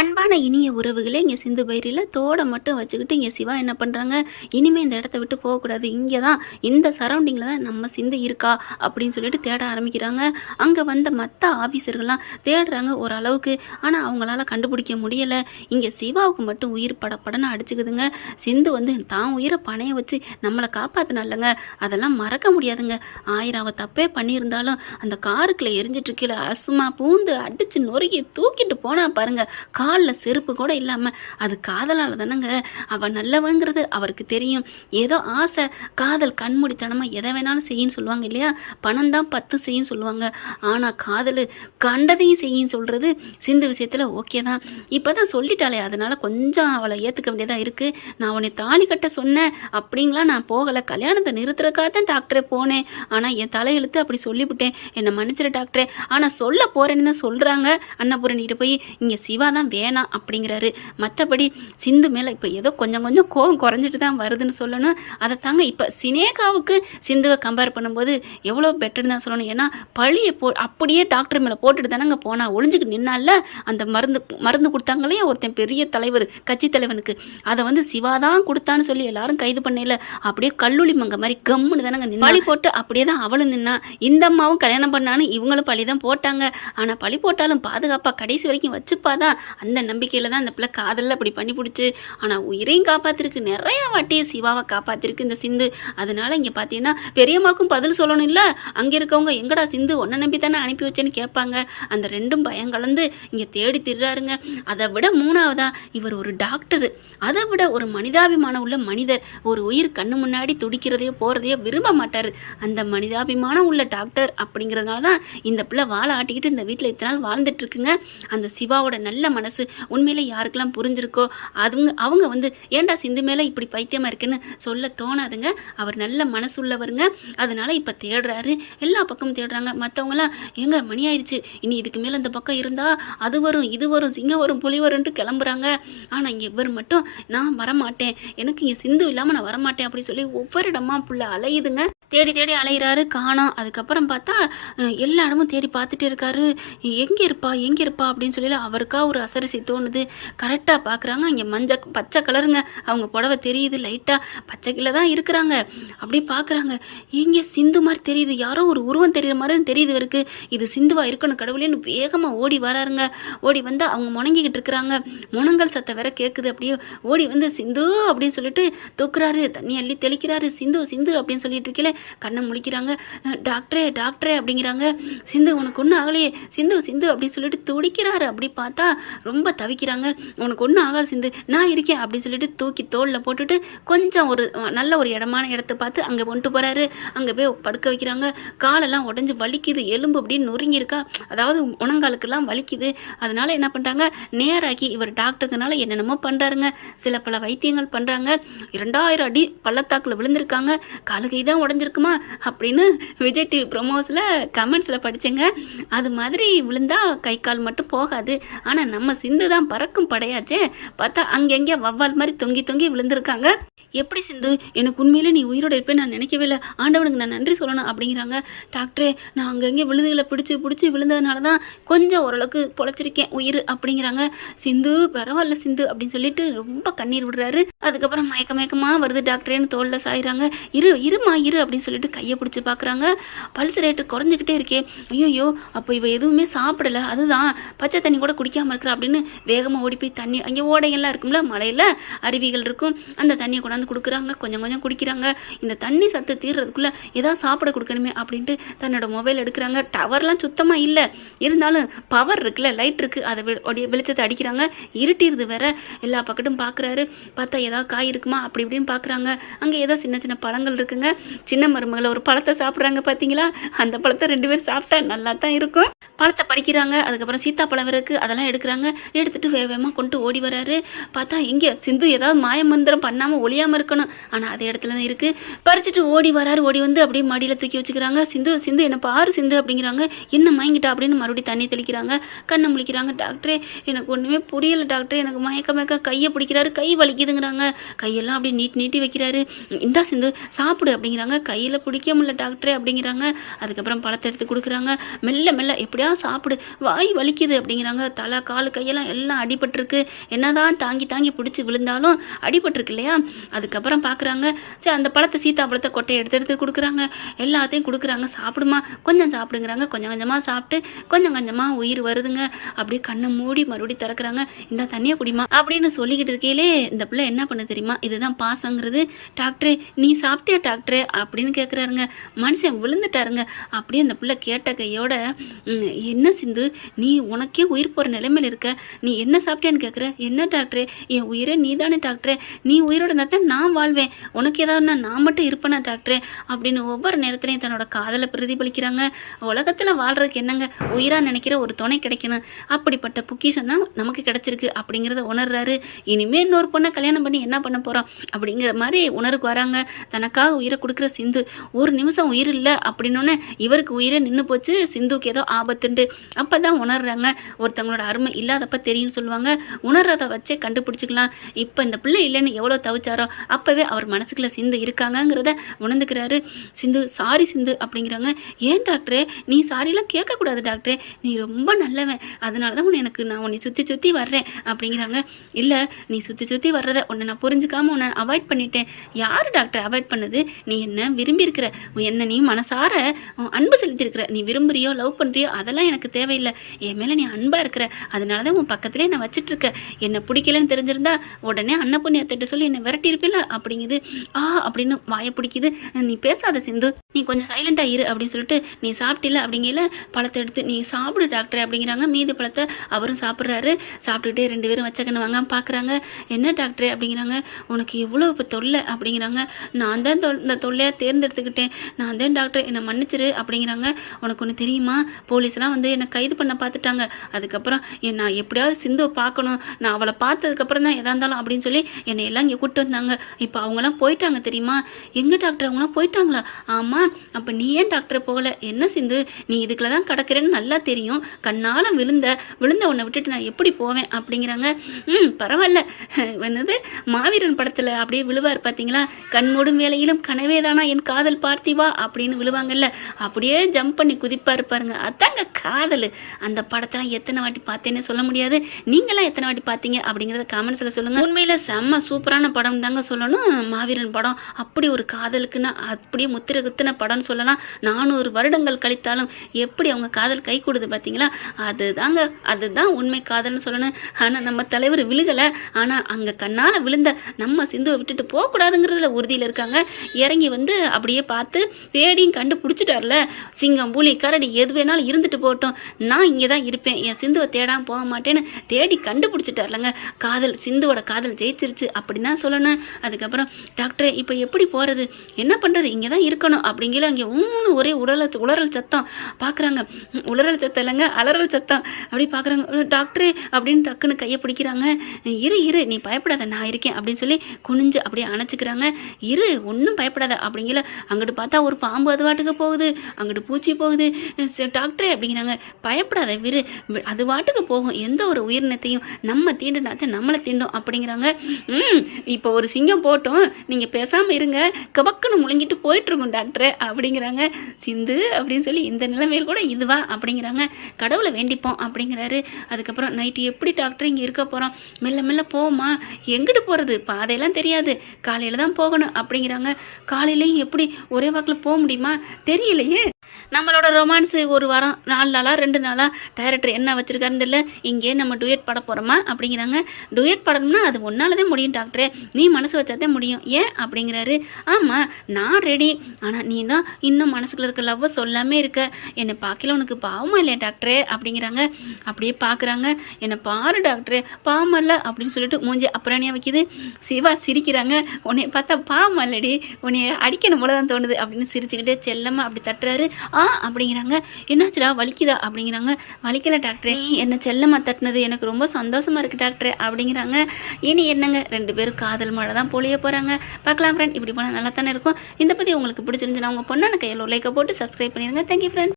அன்பான இனிய உறவுகளே, இங்கே சிந்து பைரியில் தோடை மட்டும் வச்சுக்கிட்டு இங்கே சிவா என்ன பண்ணுறாங்க, இனிமேல் இந்த இடத்த விட்டு போகக்கூடாது, இங்கே தான் இந்த சரௌண்டிங்கில் தான் நம்ம சிந்து இருக்கா அப்படின்னு சொல்லிட்டு தேட ஆரம்பிக்கிறாங்க. அங்கே வந்த மற்ற ஆஃபீஸர்கள்லாம் தேடுறாங்க ஓரளவுக்கு. ஆனால் அவங்களால கண்டுபிடிக்க முடியலை. இங்கே சிவாவுக்கு மட்டும் உயிர் படப்படன்னு அடிச்சுக்குதுங்க. சிந்து வந்து தான் உயிரை பணைய வச்சு நம்மளை காப்பாற்றினாலங்க, அதெல்லாம் மறக்க முடியாதுங்க. 1000 அவ தப்பே பண்ணியிருந்தாலும் அந்த காருக்குள்ளே எரிஞ்சிட்டு இருக்கல அசுமா பூந்து அடித்து நொறுக்கி தூக்கிட்டு போனா பாருங்க. காலில் செருப்பு கூட இல்லாமல். அது காதலால் தானங்க. அவள் நல்லவங்கிறது அவருக்கு தெரியும். ஏதோ ஆசை, காதல் கண்மூடித்தனமாக எதை வேணாலும் செய்யின்னு சொல்லுவாங்க இல்லையா, பணம் தான் 10 செய்யின்னு சொல்லுவாங்க. ஆனால் காதல் கண்டதையும் செய்யின்னு சொல்கிறது சிந்து விஷயத்தில் ஓகே தான். இப்போ தான் சொல்லிட்டாலே, அதனால் கொஞ்சம் அவளை ஏற்றுக்க வேண்டியதாக இருக்குது. நான் உன்னை தாலி கட்ட சொன்னேன் அப்படிங்களாம் நான் போகலை, கல்யாணத்தை நிறுத்துறக்காக தான் டாக்டரே போனேன். ஆனால் என் தலையெழுத்து அப்படி சொல்லிவிட்டேன், என்னை மன்னிச்சிரு டாக்டரே. ஆனால் சொல்ல போகிறேன்னு தான் சொல்கிறாங்க. அன்னபூரணிகிட்ட போய் இங்கே சிவா தான் வேணாம் அப்படிங்கிறாரு. மற்றபடி சிந்து மேலே இப்போ ஏதோ கொஞ்சம் கொஞ்சம் கோவம் குறைஞ்சிட்டு தான் வருதுன்னு சொல்லணும். அதை தாங்க இப்போ சினேகாவுக்கு சிந்துவை கம்பேர் பண்ணும்போது எவ்வளோ பெட்டர்னு தான் சொல்லணும். ஏன்னா பழியை அப்படியே டாக்டர் மேலே போட்டுட்டு தானேங்க போனா, ஒளிஞ்சுக்கு நின்னால அந்த மருந்து கொடுத்தாங்களே ஒருத்தன் பெரிய தலைவர், கட்சி தலைவனுக்கு, அதை வந்து சிவா தான் கொடுத்தான்னு சொல்லி எல்லாரும் கைது பண்ணல. அப்படியே கல்லூலி மங்க மாதிரி கம்முன்னு தானங்க பழி போட்டு அப்படியே தான் அவளும் நின்னா. இந்த அம்மாவும் கல்யாணம் பண்ணான்னு இவங்களும் பழி தான் போட்டாங்க. ஆனால் பழி போட்டாலும் பாதுகாப்பாக கடைசி வரைக்கும் வச்சுப்பாதான் அந்த நம்பிக்கையில் தான் அந்த பிள்ளை காதலில் அப்படி பண்ணி பிடிச்சி. ஆனால் உயிரையும் காப்பாற்றிருக்கு, நிறையா வாட்டியே சிவாவை காப்பாற்றிருக்கு இந்த சிந்து. அதனால இங்கே பார்த்தீங்கன்னா பெரியம்மாவுக்கும் பதில் சொல்லணும் இல்லை, அங்கே இருக்கவங்க எங்கடா சிந்து ஒன்றை நம்பி தானே அனுப்பி வச்சேன்னு கேட்பாங்க. அந்த ரெண்டும் பயம் கலந்து இங்கே தேடி திடுறாருங்க. அதை விட மூணாவதா இவர் ஒரு டாக்டரு, அதை விட ஒரு மனிதாபிமானம் உள்ள மனிதர். ஒரு உயிர் கண்ணு முன்னாடி துடிக்கிறதையோ போகிறதையோ விரும்ப மாட்டார். அந்த மனிதாபிமானம் உள்ள டாக்டர் அப்படிங்கிறதுனால தான் இந்த பிள்ளை வாழை ஆட்டிக்கிட்டு இந்த வீட்டில் இத்தனை நாள் வாழ்ந்துட்டு இருக்குங்க. அந்த சிவாவோட நல்ல மனசு உண்மையிலே யாருக்கெல்லாம் புரிஞ்சிருக்கோ அவங்க வந்து ஏன்டா சிந்து மேலே இப்படி பைத்தியமாக இருக்குன்னு சொல்ல தோணாதுங்க. அவர் நல்ல மனசுள்ளவருங்க. அதனால இப்போ தேடுறாரு, எல்லா பக்கமும் தேடுறாங்க. மற்றவங்களாம் எங்க மணி ஆயிடுச்சு, இனி இதுக்கு மேலே இந்த பக்கம் இருந்தால் அது வரும் இது வரும் சிங்கம் வரும் புலி வரும்ன்ட்டு கிளம்புறாங்க. ஆனால் இங்கே இவர் மட்டும் நான் வரமாட்டேன், எனக்கு இங்கே சிந்து இல்லாமல் நான் வரமாட்டேன் அப்படி சொல்லி ஒவ்வொரு இடமா புள்ள அலையுதுங்க. தேடி தேடி அலையிறாரு, காணோம். அதுக்கப்புறம் பார்த்தா எல்லா இடமும் தேடி பார்த்துட்டே இருக்காரு. எங்கே இருப்பா அப்படின்னு சொல்லி அவருக்கா ஒரு அசரிசி தோணுது. கரெக்டாக பார்க்குறாங்க, இங்கே பச்சை கலருங்க அவங்க புடவை தெரியுது, லைட்டாக பச்சை கீழே தான் இருக்கிறாங்க. அப்படியே பார்க்குறாங்க, இங்கே சிந்து மாதிரி தெரியுது, யாரோ ஒரு உருவம் தெரியுற மாதிரி தான் தெரியுது இவருக்கு. இது சிந்துவா இருக்கணும் கடவுளேன்னு வேகமாக ஓடி வராருங்க. ஓடி வந்து அவங்க முணங்கிக்கிட்டு இருக்கிறாங்க. முனங்கல் சத்தம் வேற கேட்குது. அப்படியே ஓடி வந்து சிந்து அப்படின்னு சொல்லிட்டு தூக்குறாரு, தண்ணி அள்ளி தெளிக்கிறாரு. சிந்து சிந்து அப்படின்னு சொல்லிட்டு இருக்கல கண்ணை முழிக்கிறாங்க. டாக்டரே அப்படிங்கிறாங்க. சிந்து உனக்கு ஒன்றும் ஆகலையே, சிந்து சிந்து அப்படின்னு சொல்லிட்டு துடிக்கிறாரு. அப்படி பார்த்தா ரொம்ப தவிக்கிறாங்க. உனக்கு ஒன்றும் ஆகாது சிந்து, நான் இருக்கேன் அப்படின்னு சொல்லிட்டு தூக்கி தோளில் போட்டுட்டு கொஞ்சம் ஒரு நல்ல ஒரு இடமான இடத்த பார்த்து அங்கே கொண்டு போகிறாரு. அங்கே போய் படுக்க வைக்கிறாங்க. காலெல்லாம் உடஞ்சி வலிக்குது, எலும்பு அப்படின்னு நொறுங்கியிருக்கா, அதாவது உணங்காலுக்கெல்லாம் வலிக்குது. அதனால என்ன பண்ணுறாங்க, நேராக்கி இவர் டாக்டருக்குனால என்னென்னமோ பண்ணுறாருங்க. சில பல வைத்தியங்கள் பண்ணுறாங்க. 2000 அடி பள்ளத்தாக்கில் விழுந்திருக்காங்க, காலுகை தான் உடஞ்சிருக்குமா அப்படின்னு விஜய் டிவி ப்ரொமோஸில் கமெண்ட்ஸில் படித்தேங்க. அது மாதிரி விழுந்தா கை கால் மட்டும் போகாது. ஆனால் நம்ம சிந்து தான் பறக்கும் படையாச்சே, பார்த்தா அங்கெங்கே வவ்வால் மாதிரி தொங்கி தொங்கி விழுந்திருக்காங்க. எப்படி சிந்து, எனக்கு உண்மையிலே நீ உயிரோடு இருப்பேன்னு நான் நினைக்கவே இல்லை, ஆண்டவனுக்கு நான் நன்றி சொல்லணும் அப்படிங்கிறாங்க. டாக்டரே நான் அங்கங்கே விழுதுகளை பிடிச்சி விழுந்ததுனால தான் கொஞ்சம் ஓரளவுக்கு பொழைச்சிருக்கேன் உயிர் அப்படிங்கிறாங்க. சிந்து பரவாயில்ல சிந்து அப்படின்னு சொல்லிட்டு ரொம்ப கண்ணீர் விடுறாரு. அதுக்கப்புறம் மயக்கமாக வருது, டாக்டரேன்னு தோளில் சாயிறாங்க. இருமா அப்படின்னு சொல்லிட்டு கையை பிடிச்சி பார்க்குறாங்க. பல்ஸ் ரேட்டு குறைஞ்சிக்கிட்டே இருக்கே. ஐயோ அப்போ இவ எதுவுமே சாப்பிடலை, அதுதான் பச்சை தண்ணி கூட குடிக்காமல் இருக்கிறா அப்படின்னு வேகமாக ஓடி போய் தண்ணி, அங்கே ஓடைகள்லாம் இருக்கும்ல, மலையில் அருவிகள் இருக்கும், அந்த தண்ணியை கொண்டாந்து கொடுக்குறாங்க. கொஞ்சம் கொஞ்சம் குடிக்கிறாங்க. இந்த தண்ணி சத்து தீர்றதுக்குள்ளே ஏதாவது சாப்பிட கொடுக்கணுமே அப்படின்ட்டு தன்னோட மொபைல் எடுக்கிறாங்க. டவர்லாம் சுத்தமாக இல்லை, இருந்தாலும் பவர் இருக்குல்ல, லைட் இருக்குது, அதை வெளிச்சத்தை அடிக்கிறாங்க. இருட்டிடுது வேற. எல்லா பக்கட்டும் பார்க்குறாரு. பார்த்தா ஏதாவது காய் இருக்குமா அப்படி இப்படின்னு பார்க்குறாங்க. அங்கே ஏதோ சின்ன சின்ன பழங்கள் இருக்குங்க. சின்ன மருமகளை ஒரு பழத்தை சாப்பிட்றாங்க பார்த்தீங்களா, அந்த பழத்தை 2 பேர் சாப்பிட்டா நல்லா தான் இருக்கும். பழத்தை பறிக்கிறாங்க. அதுக்கப்புறம் சீத்தாப்பழம் இருக்குது, அதெல்லாம் எடுக்கிறாங்க. எடுத்துகிட்டு வேகமாக கொண்டு ஓடி வராரு. பார்த்தா எங்கே சிந்து ஏதாவது மாயமந்திரம் பண்ணாமல் ஒளியாமல் இருக்கணும், ஆனால் அதே இடத்துல தான் இருக்குது. பறிச்சுட்டு ஓடி வராரு. ஓடி வந்து அப்படியே மடியில் தூக்கி வச்சுக்கிறாங்க. சிந்து சிந்து என்ன பாரு சிந்து அப்படிங்கிறாங்க. என்ன மயங்கிட்டா அப்படின்னு மறுபடியும் தண்ணி தெளிக்கிறாங்க. கண்ணை முழிக்கிறாங்க. டாக்டரே எனக்கு ஒன்றுமே புரியலை டாக்டரே, எனக்கு மயக்க கையை பிடிக்கிறாரு, கை வலிக்குதுங்கிறாங்க. கையெல்லாம் அப்படியே நீட்டி வைக்கிறாரு. இந்தா சிந்து சாப்பிடு அப்படிங்கிறாங்க. கையில் பிடிக்க முடியல டாக்டரே அப்படிங்கிறாங்க. அதுக்கப்புறம் பழத்தை எடுத்து கொடுக்குறாங்க. மெல்ல மெல்ல எப்படியா சாப்பிடு, வாய் வலிக்குது அப்படிங்கிறாங்க. தலை கால் கையெல்லாம் எல்லாம் அடிபட்டிருக்கு. என்னதான் தாங்கி தாங்கி பிடிச்சி விழுந்தாலும் அடிபட்டிருக்கு இல்லையா. அதுக்கப்புறம் பார்க்குறாங்க. சரி அந்த பழத்தை சீத்தாப்பழத்தை கொட்டையை எடுத்து எடுத்து கொடுக்குறாங்க. எல்லாத்தையும் கொடுக்குறாங்க. சாப்பிடுமா, கொஞ்சம் சாப்பிடுங்கிறாங்க. கொஞ்சம் கொஞ்சமாக சாப்பிட்டு கொஞ்சம் கொஞ்சமாக உயிர் வருதுங்க. அப்படியே கண்ணை மூடி மறுபடியும் திறக்கிறாங்க. இந்த தண்ணியை குடிமா அப்படின்னு சொல்லிக்கிட்டு இருக்கையிலே இந்த பிள்ளை என்ன பண்ண தெரியுமா, இதுதான் பாசங்கிறது. டாக்டரே நீ சாப்பிட்டியா டாக்டரே அப்படின்னு கேட்குறாருங்க. மனுஷன் விழுந்துட்டாருங்க. அப்படியே அந்த பிள்ளை கேட்ட கையோட என்ன சிந்து, நீ உனக்கே உயிர் போகிற நிலைமையில் இருக்க, நீ என்ன சாப்பிட்டியான்னு கேட்குற. என்ன டாக்டரே, என் உயிரே நீ தானே டாக்டரே, நீ உயிரோட இருந்தால் தான் நான் வாழ்வேன், உனக்கு ஏதாவதுனா நான் மட்டும் இருப்பேனா டாக்டரே அப்படின்னு ஒவ்வொரு நேரத்துலையும் தன்னோட காதலை பிரதிபலிக்கிறாங்க. உலகத்தில் வாழ்கிறதுக்கு என்னங்க, உயிராக நினைக்கிற ஒரு துணை கிடைக்கணும். அப்படிப்பட்ட பொக்கிஷம் தான் நமக்கு கிடைச்சிருக்கு அப்படிங்கிறத உணர்றாரு. இனிமேல் இன்னொரு பொண்ணை கல்யாணம் பண்ணி என்ன பண்ண போகிறோம் அப்படிங்கிற மாதிரி உணர்வுக்கு வராங்க. தனக்காக உயிரை கொடுக்குற சிந்து ஒரு நிமிஷம் உயிர் இல்லை அப்படின்னோடனே இவருக்கு உயிரை நின்று போச்சு, சிந்துக்கு ஏதோ ஆபத்துண்டு. அப்போ தான் உணர்றாங்க. ஒருத்தவங்களோட அருமை இல்லாதப்ப தெரியும்னு சொல்லுவாங்க. உணர்றதை வச்சே கண்டுபிடிச்சிக்கலாம். இப்போ இந்த பிள்ளை இல்லைன்னு எவ்வளோ தவிச்சாரோ அப்போவே அவர் மனசுக்குள்ள சிந்து இருக்காங்கங்கிறத உணர்ந்துக்கிறாரு. சிந்து சாரி சிந்து அப்படிங்கிறாங்க. ஏன் டாக்டரே, நீ சாரிலாம் கேட்கக்கூடாது டாக்டரே, நீ ரொம்ப நல்லவன், அதனால தான் நான் உன்னை சுற்றி சுற்றி வர்றேன் அப்படிங்கிறாங்க. இல்லை, நீ சுற்றி சுற்றி வர்றதை உன்னை நான் புரிஞ்சுக்காம உன்னை அவாய்ட் பண்ணிட்டேன். யார் டாக்டர் அவாய்ட் பண்ணது? நீ என்ன விரும்பி இருக்கிற, என்ன நீ மனசார அன்பு செலுத்தியிருக்கிற, நீ விரும்புறியோ லவ் பண்ணுறியோ அதெல்லாம் எனக்கு தேவையில்லை. என் மேலே நீ அன்பாக இருக்கிற, அதனால தான் உன் பக்கத்திலே நான் வச்சிட்ருக்க. என்னை பிடிக்கலன்னு தெரிஞ்சிருந்தா உடனே அன்னப்புண்ணியத்திட்ட சொல்லி என்னை விரட்டியிருப்பில்ல அப்படிங்குது. அப்படின்னு வாயை பிடிக்குது. நீ பேசாத சிந்து, நீ கொஞ்சம் சைலண்டாக இரு அப்படின்னு சொல்லிட்டு நீ சாப்பிட்டில்ல அப்படிங்கல பழத்தை எடுத்து நீ சாப்பிடு டாக்டர் அப்படிங்கிறாங்க. மீதி பழத்தை அவரும் சாப்பிட்றாரு. சாப்பிட்டுக்கிட்டே ரெண்டு பேரும் வச்சக்கண்ணு வாங்க பார்க்குறாங்க. என்ன டாக்டர் அப்படிங்கிறாங்க. உனக்கு எவ்வளோ இப்போ தொல்லை அப்படிங்கிறாங்க. நான் தான் இந்த தொல்லையாக தேர்ந்தெடுத்துக்கிட்டேன், நான் தான் டாக்டர், என்னை மன்னிச்சிரு அப்படிங்கிறாங்க. உனக்கு ஒன்று தெரியுமா, போலீஸ்லாம் வந்து என்னை கைது பண்ண பார்த்துட்டாங்க. அதுக்கப்புறம் நான் எப்படியாவது சிந்துவை பார்க்கணும், நான் அவளை பார்த்ததுக்கப்புறம் தான் எதா இருந்தாலும் அப்படின்னு சொல்லி என்னை எல்லாம் இங்கே கூப்பிட்டு வந்தாங்க. இப்போ அவங்களாம் போயிட்டாங்க தெரியுமா. எங்கே டாக்டர், அவங்களாம் போயிட்டாங்களா? ஆமாம். அப்போ நீ ஏன் டாக்டரை போகலை? என்ன சிந்து, நீ இதுக்குள்ள தான் கிடக்கிறேன்னு நல்லா தெரியும், கண்ணால் விழுந்த உன்னை விட்டுட்டு நான் எப்படி போவேன் அப்படிங்கிறாங்க. பரவாயில்ல, என்னது மாவீரன் படத்தில் அப்படியே விழுவார் பார்த்தீங்களா, கண்மூடும் வேலையிலும் கனவே தானா என் காதல் பார்த்திவா அப்படின்னு விழுவாங்கல்ல, அப்படியே ஜம்ப் பண்ணி குதிப்பார் பாருங்க, அதாங்க காதல். அந்த படத்தெல்லாம் எத்தனை வாட்டி பார்த்தேன்னு சொல்ல முடியாது. நீங்களாம் எத்தனை வாட்டி பார்த்தீங்க அப்படிங்கிறத கமெண்ட்ஸில் சொல்லுங்கள். உண்மையில் செம்ம சூப்பரான படம் தாங்க சொல்லணும் மாவீரன் படம். அப்படி ஒரு காதலுக்குன்னா அப்படியே முத்திரை குத்தின படம்னு சொல்லலாம். 400 வருடங்கள் கழித்தாலும் எப்படி அவங்க காதல் கை கூடுது பார்த்தீங்களா, அதுதான் உண்மை காதல்னு சொல்லணும். ஆனால் நம்ம தலைவர் விழுகலை, ஆனால் அங்கே கண்ணால் விழுந்த நம்ம சிந்துவை விட்டுட்டு போகக்கூடாதுங்கிறதுல உறுதியில் இருக்காங்க. இறங்கி வந்து அப்படியே பார்த்து தேடியும் கண்டுபிடிச்சிட்டார்ல, சிங்கம் புலி கரடி எது வேணாலும் இருந்துட்டு போட்டோம், நான் இங்கே தான் இருப்பேன், என் சிந்துவை தேடாமல் போக மாட்டேன்னு தேடி கண்டுபிடிச்சிட்டார்லங்க. காதல், சிந்துவோட காதல் ஜெயிச்சிருச்சு அப்படின்னு தான் சொல்லணும். அதுக்கப்புறம் டாக்டரே இப்போ எப்படி போகிறது, என்ன பண்ணுறது, இங்கே தான் இருக்கணும் அப்படிங்கிற அங்கே ஒரே உளறல் சத்தம் பார்க்குறாங்க. உளறல் சத்தம் இல்லைங்க, அலறல் சத்தம். அப்படி பார்க்குறாங்க. டாக்டரே அப்படின்னு டக்குன்னு கையை பிடிக்கிறாங்க. இரு நீ பயப்படாத, நான் இருக்கேன் அப்படின்னு சொல்லி குனிஞ்சு அப்படியே அணைச்சிக்கிறாங்க. இரு, ஒன்றும் பயப்படாத அப்படிங்கிற. அங்கிட்டு பார்த்தா ஒரு பாம்பு அது வாட்டுக்கு போகுது, அங்கிட்டு பூச்சி போகுது. டாக்டரே அப்படிங்கிறாங்க. பயப்படாத விரு, அது வாட்டுக்கு போகும், எந்த ஒரு உயிரினத்தையும் நம்ம தீண்டுனாத்த நம்மளை தீண்டும் அப்படிங்கிறாங்க. இப்போ ஒரு சிங்கம் போட்டோம், நீங்கள் பேசாமல் இருங்க, கபக்குன்னு முழுங்கிட்டு போயிட்டுருக்கும் டாக்டரே அப்படிங்கிறாங்க. சிந்து அப்படின்னு சொல்லி இந்த நிலைமையில் கூட இதுவா அப்படிங்கிறாங்க. கடவுளை வேண்டிப்போம் அப்படிங்கிறாரு. அதுக்கப்புறம் நைட்டு எப்படி டாக்டர் இங்கே இருக்க போகிறோம், மெல்ல மெல்ல போமா, எங்கிட்டு போகிறது, பாதையெல்லாம் தெரியாது, காலையில் தான் போகணும் அப்படிங்கிறாங்க. காலையிலையும் எப்படி ஒரே வாக்கில் போக முடியுமா தெரியலையே. நம்மளோட ரொமான்ஸு ஒரு வாரம் 4 நாளாக 2 நாளாக டைரக்டர் என்ன வச்சுருக்காருன்னு தெரியல. இங்கே நம்ம டூயட் பாட போகிறோமா அப்படிங்கிறாங்க. டூயட் பாடணும்னா அது ஒன்றால் தான் முடியும் டாக்டரே, நீ மனசு வச்சாதான் முடியும். ஏன் அப்படிங்கிறாரு. ஆமாம் நான் ரெடி, ஆனால் நீ தான் இன்னும் மனசுக்குள்ள இருக்க லவ்வை சொல்லாமே இருக்க, என்னை பார்க்கல உனக்கு பாவமா இல்லையா டாக்டரே அப்படிங்கிறாங்க. அப்படியே பார்க்குறாங்க. என்னை பாரு டாக்டரே, பாவமா இல்லை அப்படின்னு சொல்லிட்டு மூஞ்சி அப்புறானியாக வைக்கிது. சிவா சிரிக்கிறாங்க. உன்னை பார்த்தா பாவமா இல்லடி, உன்னை அடிக்கணும் போல தான் தோணுது அப்படின்னு சிரிச்சுக்கிட்டே செல்லமாக அப்படி தட்டுறாரு. அப்படிங்கிறாங்க. என்னாச்சுடா வலிக்குதா அப்படிங்கிறாங்க. வலிக்கல டாக்டரே, நீ என்ன செல்லமாக தட்டினது எனக்கு ரொம்ப சந்தோஷமாக இருக்குது டாக்டரே அப்படிங்கிறாங்க. இனி என்னங்க, 2 பேரும் காதல் மழை தான் பொழிய போகிறாங்க. பார்க்கலாம் ஃப்ரெண்ட், இப்படி போனால் நல்லா தானே இருக்கும். இந்த பற்றி உங்களுக்கு பிடிச்சிருந்துச்சுன்னா உங்கள் பொண்ணான கையில் லைக்கை போட்டு சப்ஸ்கிரைப் பண்ணிடுங்க. Thank you friend.